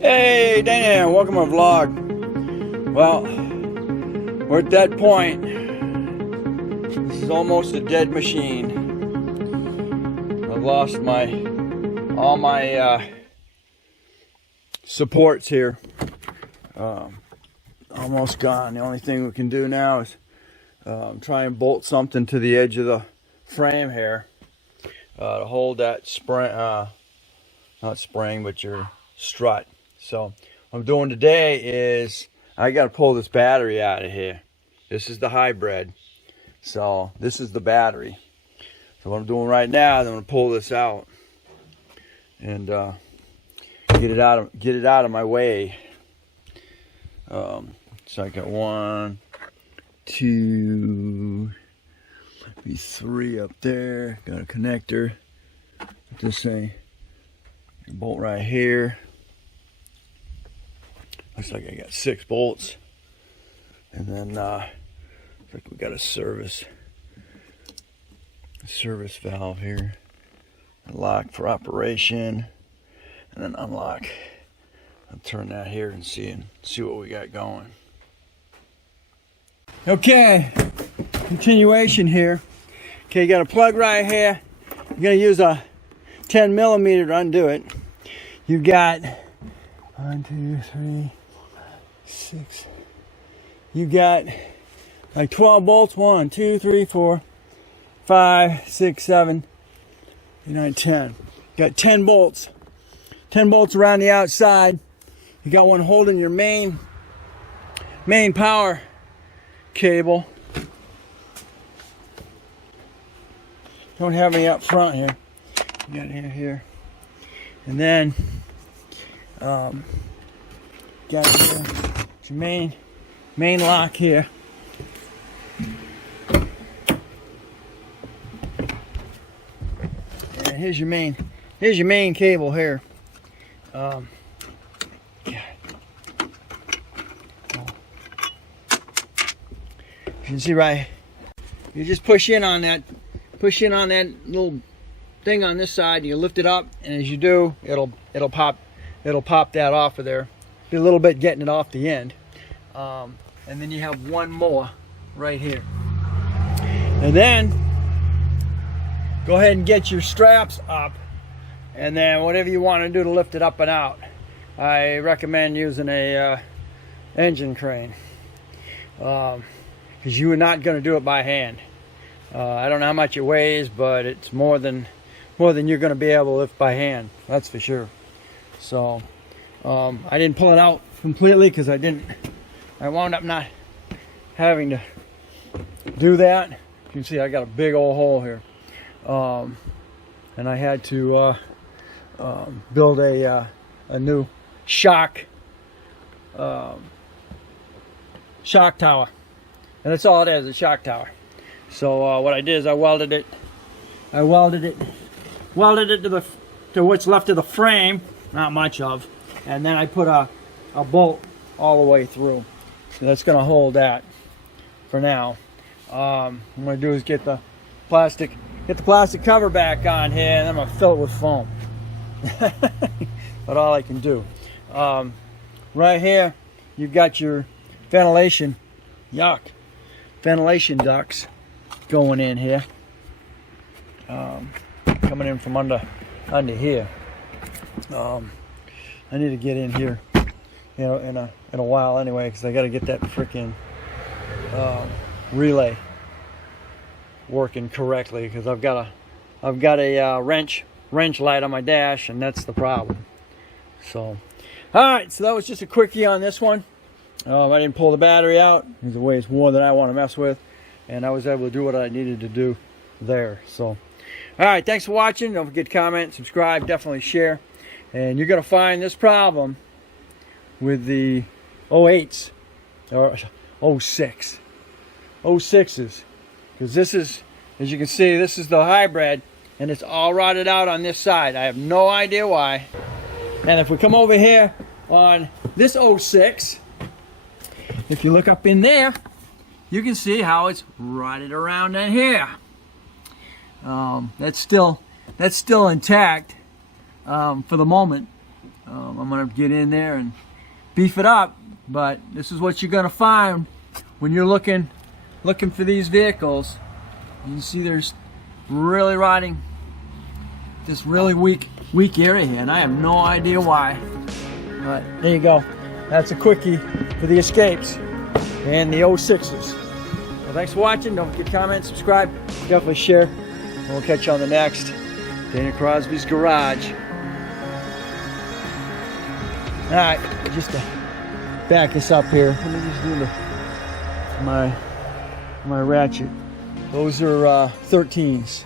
Hey Dan, welcome to my vlog. Well, we're at that point. This is almost a dead machine. I've lost all my supports here. Almost gone. The only thing we can do now is try and bolt something to the edge of the frame here to hold that spring, not spring, but your strut. So what I'm doing today is I got to pull this battery out of here. This is the hybrid. So this is the battery. So what I'm doing right now is I'm going to pull this out and get it out of my way. So I got 1, 2, maybe 3 up there. Got a connector. This thing, bolt right here. Looks like I got 6 bolts, and then looks like we got a service valve here. Lock for operation, and then unlock. I'll turn that here and see what we got going. Okay, continuation here. Okay, you got a plug right here. You're gonna use a 10 millimeter to undo it. You've got 1, 2, 3, 6. You got like 12 bolts. 1, 2, 3, 4, 5, 6, 7, 8, 9, 10. Got 10 bolts. 10 bolts around the outside. You got one holding your main power cable. Don't have any up front here. You got here, and then got here your main lock here. And here's your main cable here. You can see right. You just push in on that little thing on this side, and you lift it up, and as you do, it'll pop that off of there. Be a little bit getting it off the end, and then you have one more right here, and then go ahead and get your straps up, and then whatever you want to do to lift it up and out. I recommend using a engine crane, because you are not going to do it by hand. I don't know how much it weighs, but it's more than you're going to be able to lift by hand. That's for sure. So I didn't pull it out completely because I wound up not having to do that. You can see I got a big old hole here, and I had to build a new shock tower, and that's all it is, a shock tower. So what I did is I welded it to what's left of the frame, not much of, and then I put a bolt all the way through. So that's going to hold that for now. What I'm going to do is get the plastic cover back on here, and then I'm going to fill it with foam. But all I can do. Right here, you've got your ventilation ducts going in here, coming in from under here. I need to get in here, in a while anyway, because I got to get that freaking relay working correctly, because I've got a wrench light on my dash, and that's the problem. So, all right, so that was just a quickie on this one. I didn't pull the battery out. It weighs more than I want to mess with, and I was able to do what I needed to do there. So, all right, thanks for watching. Don't forget to comment, subscribe, definitely share. And you're going to find this problem with the 08s or 06s, because this is, as you can see, this is the hybrid, and it's all rotted out on this side. I have no idea why. And if we come over here on this 06, if you look up in there, you can see how it's rotted around in here. That's still intact for the moment. I'm gonna get in there and beef it up, but this is what you're gonna find when you're looking for these vehicles. You can see there's really riding this really weak area here, and I have no idea why. But there you go. That's a quickie for the Escapes and the 06s. Well, thanks for watching. Don't forget to comment, subscribe, definitely share, and we'll catch you on the next Dana Crosby's Garage. All right, just to back this up here, let me just do my ratchet. Those are 13s.